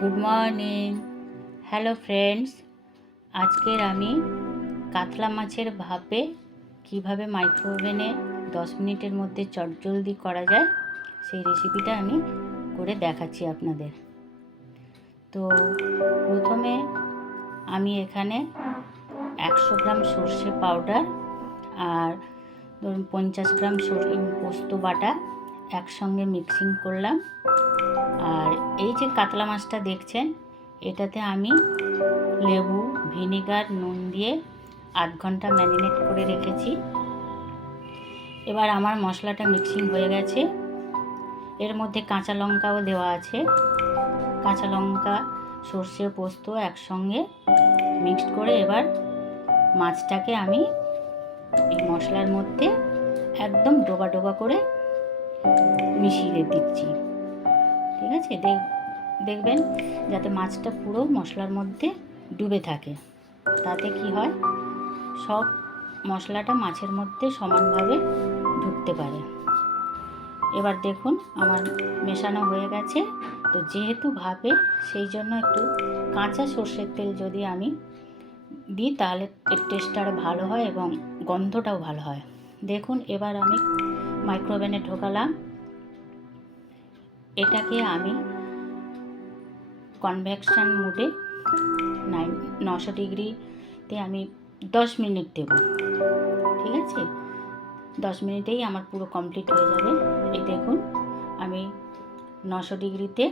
Good morning. Hello friends, আজকের আমি কাতলা মাছের ভাপে কিভাবে মাইক্রোওভেনে 10 মিনিটের মধ্যে চটজলদি করা যায় সেই রেসিপিটা আমি করে দেখাচ্ছি আপনাদের। তো প্রথমে আমি এখানে 100 গ্রাম সর্ষে পাউডার আর ধরুন 50 গ্রাম পোস্ত বাটা একসঙ্গে মিক্সিং করলাম। আর এই যে কাতলা মাছটা দেখছেন, এটাতে আমি লেবু, ভিনেগার, নুন দিয়ে 8 ঘন্টা ম্যারিনেট করে রেখেছি। এবার আমার মশলাটা মিক্সিং হয়ে গেছে। এর মধ্যে কাঁচা লঙ্কাও দেওয়া আছে। কাঁচা লঙ্কা, সর্ষে, পোস্ত একসঙ্গে মিক্সড করে এবার মাছটাকে আমি এই মশলার মধ্যে একদম ডোবা ডোবা করে মিশিয়ে দিচ্ছি। ঠিক আছে, দেখবেন যাতে মাছটা পুরো মশলার মধ্যে ডুবে থাকে। তাতে কি হয়, সব মশলাটা মাছের মধ্যে সমানভাবে ঢুকতে পারে। এবার দেখুন আমার মেশানো হয়ে গেছে। তো যেহেতু ভাপে, সেই জন্য একটু কাঁচা সর্ষের তেল যদি আমি দিই তাহলে এর টেস্টটা আরও ভালো হয় এবং গন্ধটাও ভালো হয়। দেখুন এবার আমি মাইক্রোওভেনে ঢোকালাম। এটাকে আমি কনভেকশন মোডে 900 ডিগ্রিতে আমি 10 মিনিট দেব। ঠিক আছে, 10 মিনিটেই আমার পুরো কমপ্লিট হয়ে যাবে। এই দেখুন আমি 900 ডিগ্রিতে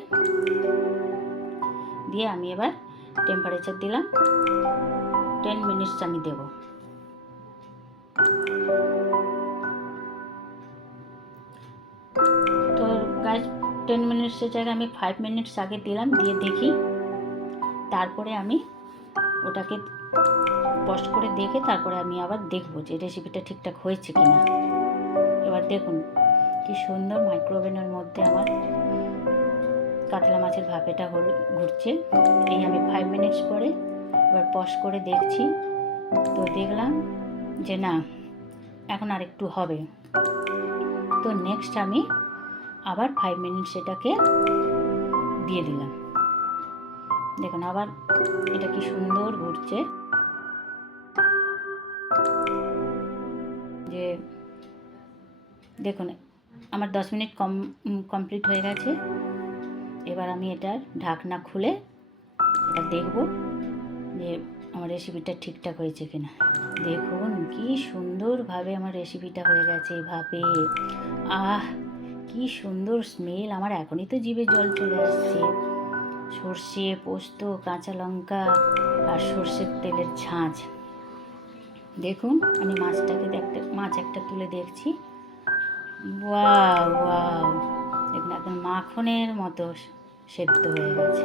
দিয়ে আমি এবার টেম্পারেচার দিলাম 10 মিনিটস আমি দেব। তো গাইস 10 মিনিটসের জায়গায় আমি 5 মিনিটস আগে দিলাম, দিয়ে দেখি। তারপরে আমি ওটাকে পজ করে দেখে তারপরে আমি আবার দেখব যে রেসিপিটা ঠিকঠাক হয়েছে কিনা। এবার দেখুন কি সুন্দর মাইক্রোওভেনের মধ্যে আমার কাতলা মাছের ভাপেটা ঘুরছে। এই আমি 5 মিনিটস পরে এবার পজ করে দেখছি। তো দেখলাম যে না, এখন আর একটু হবে। তো নেক্সট আমি আবার 5 মিনিটস এটাকে দিয়ে দিলাম। দেখুন আবার এটা কি সুন্দর ঘুরছে। যে দেখুন আমার 10 মিনিট কমপ্লিট হয়ে গেছে। এবার আমি এটার ঢাকনা খুলে এটা দেখব যে আমার রেসিপিটা ঠিকঠাক হয়েছে কিনা। দেখুন কি সুন্দরভাবে আমার রেসিপিটা হয়ে গেছে ভাপে। কি সুন্দর স্মেল! আমার এখনই তো জিভে জল চলে আসছে। সর্ষে, পোস্ত, কাঁচা লঙ্কা আর সর্ষের তেলের ঝাঁঝ। দেখুন আমি মাছ একটা তুলে দেখছি। ওয়াও ওয়াও, দেখুন একদম মাখনের মতো সেদ্ধ হয়ে গেছে।